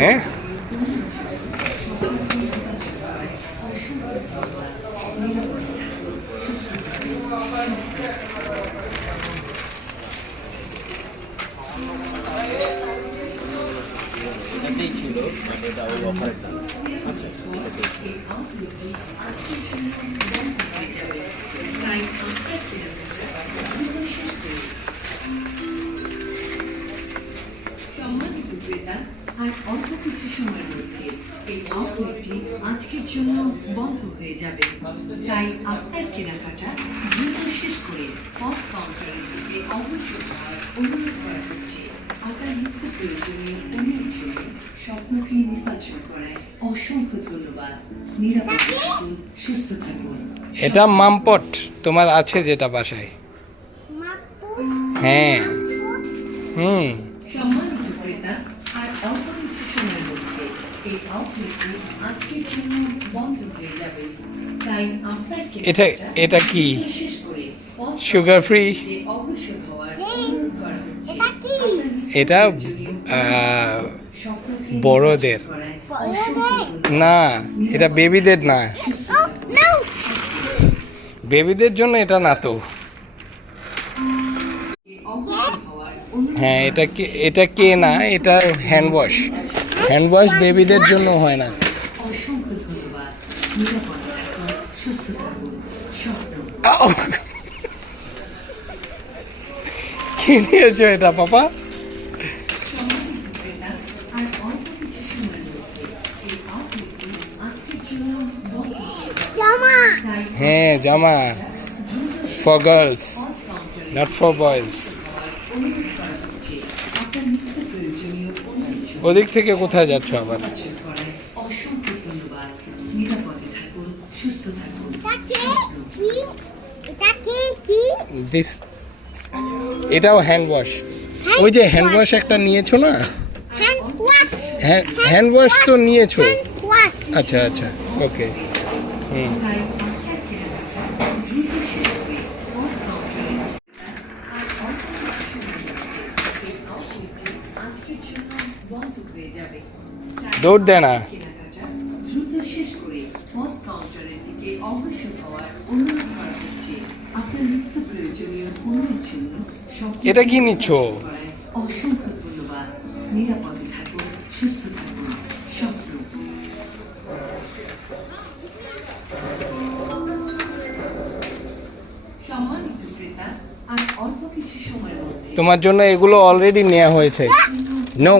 হ্যাঁ সম্মানিত ক্রেতা, আর অল্প কিছু সময়ের মধ্যে এই আউটলেটটি আজকের জন্য বন্ধ হয়ে যাবে। তাই আপনার কেনাকাটা দ্রুত শেষ করে পজ কাউন্টারের দিকে অগ্রসর হওয়ার অনুরোধ করা হচ্ছে। আপনার নিত্য প্রয়োজনীয় পণ্যের জন্য স্বপ্নকে নির্বাচন করায় অসংখ্য ধন্যবাদ। নিরাপদ থাকুন, সুস্থ থাকুন। এটা মামপট তোমার আছে যেটা বাসায়? হ্যাঁ সম্মানিত ক্রেতা, আর অল্প কিছু সময়ের মধ্যে এই আউটলেটটি আজকের জন্য বন্ধ হয়ে যাবে। তাই আপনার এটা কি শেষ করে সুগার ফ্রি? অগ্রসর হওয়ার অনুরোধ করা হচ্ছে। এটা বড়দের না, এটা বেবিদের না। বেবিদের জন্য এটা না তো। হ্যাঁ এটা কে না, এটা হ্যান্ড ওয়াশ। হ্যান্ড ওয়াশ বেবিদের জন্য হয় না। অসংখ্য ধন্যবাদ। নিরাপদ থাকুন, সুস্থ থাকুন। স্বপ্ন কি নিয়েছো এটা পাপা? সম্মানিত ক্রেতা, আর অল্প কিছু সময়ের মধ্যে এই আউটলেটটি আজকের জন্য বন্ধ হয়ে যাবে। তাই হ্যাঁ জামা, for girls not for boys. অনুরোধ করা হচ্ছে। আপনার নিত্য প্রয়োজনীয় পণ্যের জন্য ওদিক থেকে কোথায় যাচ্ছ আবার? নির্বাচন করায় অসংখ্য ধন্যবাদ। নিরাপদে থাকুন, সুস্থ থাকুন। দিস এটাও হ্যান্ড ওয়াশ। ওই যে হ্যান্ড ওয়াশ একটা নিয়েছো না? হ্যান্ড ওয়াশ তো নিয়েছো। আচ্ছা আচ্ছা, ওকে। তাই আপনার কেনাকাটা দ্রুত শেষ করে পজ কাউন্টারে আর অল্প কিছু সময়ের মধ্যে এই আউটলেটটি আজকের জন্য বন্ধ হয়ে যাবে। তাই দৌড় দে না। কেনাকাটা দ্রুত শেষ করে পজ কাউন্টারের দিকে অগ্রসর হওয়ার অনুরোধ করা হচ্ছে। আপনার নিত্য প্রয়োজনীয় পণ্যের জন্য এটা কি নিচ্ছ? অসংখ্য ধন্যবাদ। নিরাপদে থাকুন, সুস্থ থাকুন। স্বপ্ন সম্মানিত ক্রেতা, আর অল্প কিছু সময়ের মধ্যে তোমার জন্য এগুলো অলরেডি নেওয়া হয়েছে। নো